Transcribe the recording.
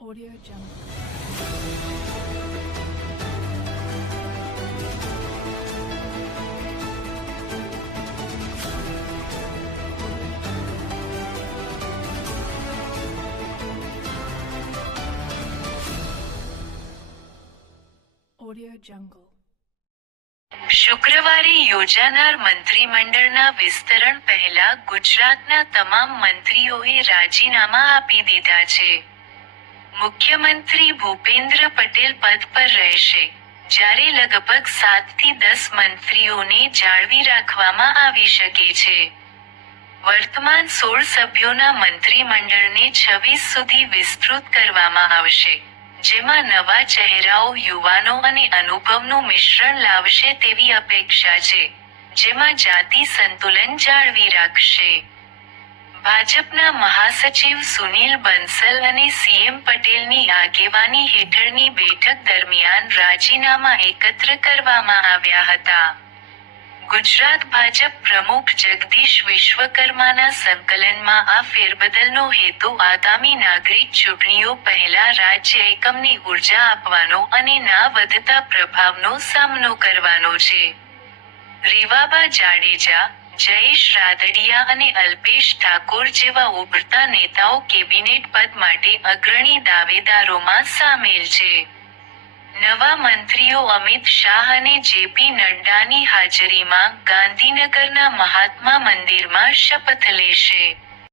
Audio Jungle. શુક્રવારે યોજાનાર મંત્રીમંડળના વિસ્તરણ પહેલા ગુજરાતના તમામ મંત્રીઓએ રાજીનામા આપી દીધા છે મુખ્યમંત્રી ભૂપેન્દ્ર પટેલ પદ પર રહેશે, જ્યારે લગભગ સાતથી દસ મંત્રીઓને જાળવી રાખવામાં આવી શકે છે. વર્તમાન સોળ સભ્યોના મંત્રીમંડળને છવ્વીસ સુધી વિસ્તૃત કરવામાં આવશે, જેમાં નવા ચહેરાઓ, યુવાનો અને અનુભવનું મિશ્રણ લાવશે તેવી અપેક્ષા છે, જેમાં જાતિ સંતુલન જાળવી રાખશે. ભાજપના મહાસચિવ સુનિલ બંસલ અને સીએમ પટેલની આગેવાની હેઠળની બેઠક દરમિયાન રાજીનામા એકત્ર કરવામાં આવ્યા હતા. ગુજરાત ભાજપ પ્રમુખ જગદીશ વિશ્વકર્માના સંકલનમાં આ ફેરબદલનો હેતુ આગામી નાગરિક ચૂંટણીઓ પહેલા રાજ્ય એકમને ઊર્જા આપવાનો અને ના વધતા પ્રભાવનો સામનો કરવાનો છે. રીવાબા જાડેજા જયેશ રાદડિયા અને અલ્પેશ ઠાકોર જેવા ઉભરતા નેતાઓ કેબિનેટ પદ માટે અગ્રણી દાવેદારોમાં સામેલ છે. નવા મંત્રીઓ અમિત શાહ અને જેપી નડ્ડાની હાજરીમાં ગાંધીનગરના મહાત્મા મંદિરમાં શપથ લેશે.